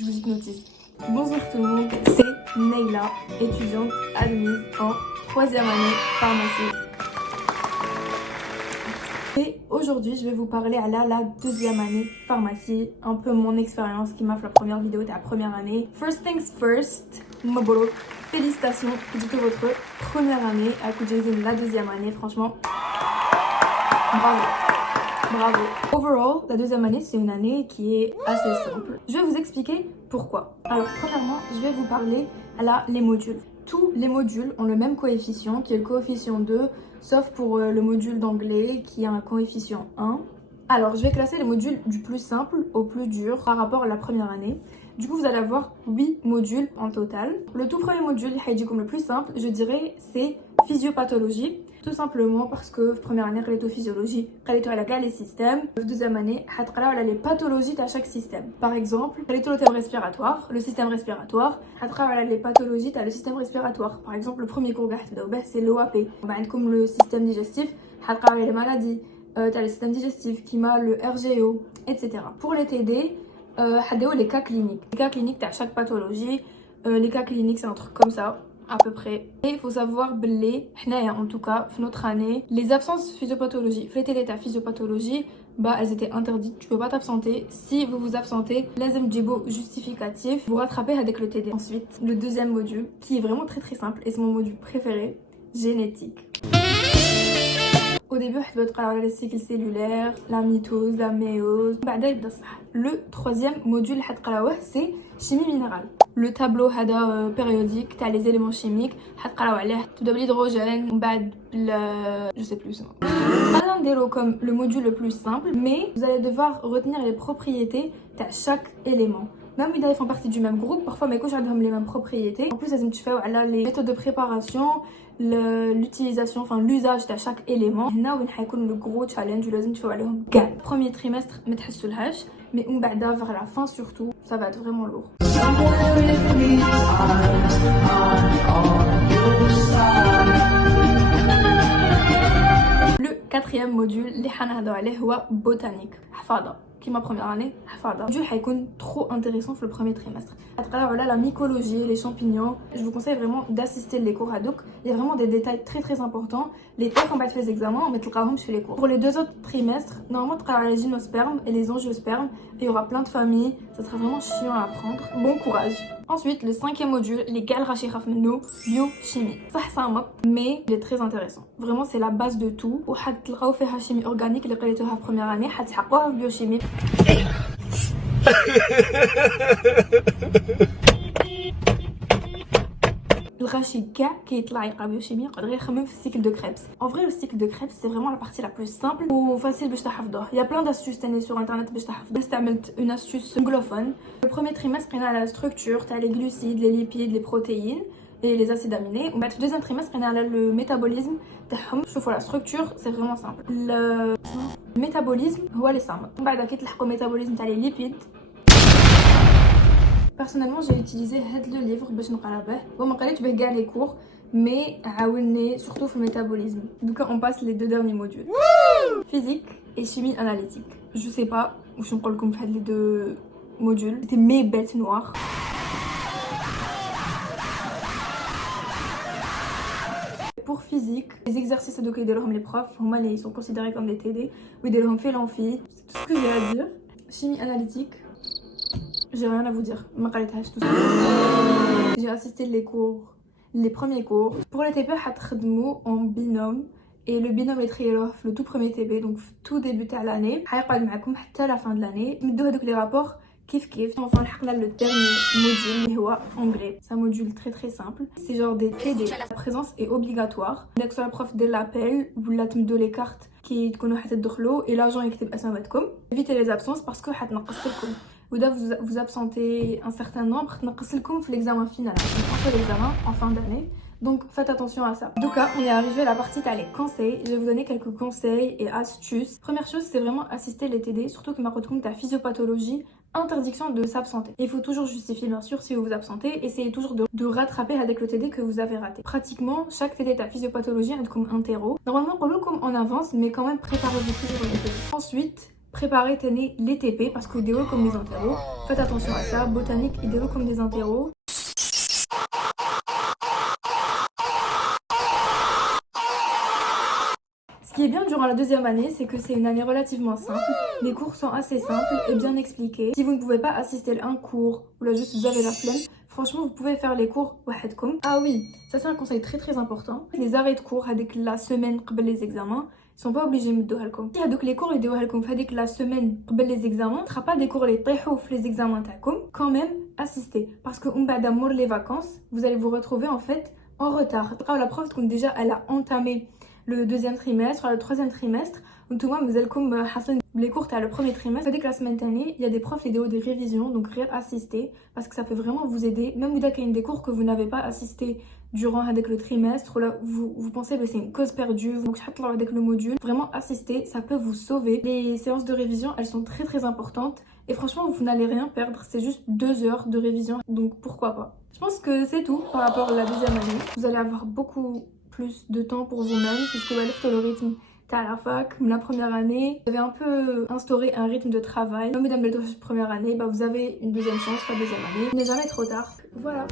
je vous hypnotise. Bonjour tout le monde, c'est Neila, étudiante admise en 3e année pharmacie. Et aujourd'hui, je vais vous parler à la 2e année pharmacie, un peu mon expérience qui m'a fait la première vidéo de la première année. First things first, mabrouk, félicitations, du coup votre première année à Koudjezine, la 2e année, franchement, bravo. Bravo. Overall, la 2e année, c'est une année qui est assez simple. Je vais vous expliquer pourquoi. Alors, premièrement, je vais vous parler les modules. Tous les modules ont le même coefficient, qui est le coefficient 2, sauf pour le module d'anglais, qui a un coefficient 1. Alors, je vais classer les modules du plus simple au plus dur par rapport à la première année. Du coup, vous allez avoir 8 modules en total. Le tout premier module, le plus simple, je dirais, c'est physiopathologie. Tout simplement parce que première année, physiologie, les systèmes. Deuxième année, les pathologies de chaque système. Par exemple, le thème respiratoire, le système respiratoire, les pathologies le système respiratoire. Par exemple, le premier cours, c'est l'OAP. Comme le système digestif, les maladies, le système digestif, qui m'a le RGO, etc. Pour les TD, les cas cliniques. Les cas cliniques de chaque pathologie. Les cas cliniques, c'est un truc comme ça. À peu près. Et il faut savoir en tout cas, notre année, les absences physiopathologie, l'état physiopathologie, elles étaient interdites, tu peux pas t'absenter. Si vous vous absentez, lazem djibo justificatif, vous rattrapez avec le TD. Ensuite, le deuxième module, qui est vraiment très simple, et c'est mon module préféré, génétique. Au début, on va les cycles cellulaires, la mitose, la méiose. Le troisième module, c'est chimie minérale. Le tableau périodique, tu as les éléments chimiques, tout d'abord l'hydrogène, je sais plus. Comme le module le plus simple, mais vous allez devoir retenir les propriétés de chaque élément. Même ils font partie du même groupe, parfois mais les mêmes propriétés. En plus, les méthodes de préparation, l'utilisation, l'usage de chaque élément. Là où le gros challenge, premier trimestre, mais vers la fin surtout, ça va être vraiment lourd. Le quatrième module, botanique. Qui est ma première année, le module est trop intéressant pour le premier trimestre. La mycologie, les champignons, je vous conseille vraiment d'assister les cours à Douk. Il y a vraiment des détails très importants. Les thèmes qu'on va faire les examens, on met chez les cours. Pour les 2 autres trimestres, normalement, on va les gymnospermes et les angiospermes. Et il y aura plein de familles, ça sera vraiment chiant à apprendre. Bon courage. Ensuite, le 5e module, les galrachirafmeno, biochimie. Ça, c'est un mot, mais il est très intéressant. Vraiment, c'est la base de tout. Ou fait chimie organique, les la première année, biochimie. الغشيكة كيطلع يقرا بيوشيميا يقدر يخمم في السيكل دو كريبس. En vrai, le cycle de Krebs, c'est vraiment la partie la plus simple ou facile باش تحفظوه. Il y a plein d'astuces تاني sur internet باش تحفظ. استعملت une astuce anglophone. Le premier trimestre, on a la structure, tu as les glucides, les lipides, les protéines et les acides aminés. Le deuxième trimestre, on a le métabolisme. Je vois la structure, c'est vraiment simple. Le métabolisme, هو اللي صعب. بعد كي تلحقوا métabolisme, tu as les lipides. Personnellement, j'ai utilisé le livre باش نقرا به. ما قريتش به كاع les cours, mais عاوني surtout في le métabolisme. Donc on passe les 2 derniers modules. Physique et chimie analytique. Je sais pas où je نقول لكم في les 2 modules. C'était mes bêtes noires. Pour physique, les exercices à les profs, ils sont considérés comme des TD. Oui, ils fait l'amphi. C'est tout ce que j'ai à dire. Chimie analytique. J'ai rien à vous dire. J'ai assisté les premiers cours. Pour les TP, en binôme. Et le binôme est trié le tout premier TP, donc tout début de l'année. À la fin de l'année. Nous les rapports. Enfin, le dernier module, anglais. C'est un module très simple. C'est genre des TD. La présence est obligatoire. Dès que le prof dès l'appel, vous de les cartes qui connaissent et l'agent écrit asmavatkom. Évitez les absences parce que vous devez vous absenter un certain nombre. L'examen final. On fait l'examen en fin d'année. Donc faites attention à ça. En tout cas, on est arrivé à la partie les conseils. Je vais vous donner quelques conseils et astuces. Première chose, c'est vraiment assister les TD, surtout que ma retrouve ta physiopathologie. Interdiction de s'absenter. Il faut toujours justifier bien sûr si vous vous absentez. Essayez toujours de rattraper avec le TD que vous avez raté. Pratiquement, chaque TD est à physiopathologie comme un terreau. Normalement, on le comme en avance, mais quand même préparez-vous toujours le TD. Ensuite, préparer les TP parce que vous déroulez comme des interros. Faites attention à ça. Botanique, ils déroulent comme des interros. Ce qui est bien durant la deuxième année, c'est que c'est une année relativement simple. Les cours sont assez simples et bien expliqués. Si vous ne pouvez pas assister à un cours ou là juste vous avez la flemme, franchement vous pouvez faire les cours وحدكم. Ah oui, ça c'est un conseil très important. Les arrêts de cours avec la semaine قبل les examens, ils sont pas obligés de يمدوها لكم. Si هذوك les cours يدوها لكم في هذيك la semaine قبل les examens, ce sera pas des cours les يطيحوا في les examens تاعكم. Quand même assister parce que بعد مور les vacances, vous allez vous retrouver en fait en retard. La prof comme déjà elle a entamé le deuxième trimestre, le troisième trimestre, les cours à le premier trimestre. Dès que la semaine dernière, il y a des profs vidéo des révisions, donc rien assister parce que ça peut vraiment vous aider. Même vous avez des cours que vous n'avez pas assisté durant avec le trimestre, là vous pensez que c'est une cause perdue, donc avec le module, vraiment assister, ça peut vous sauver. Les séances de révision, elles sont très importantes et franchement vous n'allez rien perdre, c'est juste 2 heures de révision, donc pourquoi pas. Je pense que c'est tout par rapport à la deuxième année. Vous allez avoir beaucoup plus de temps pour vous-même puisque vous allez faire le rythme à la fac, la première année, vous avez un peu instauré un rythme de travail. Comme vous avez la première année, vous avez une deuxième chance, la deuxième année. Il n'est jamais trop tard. Voilà.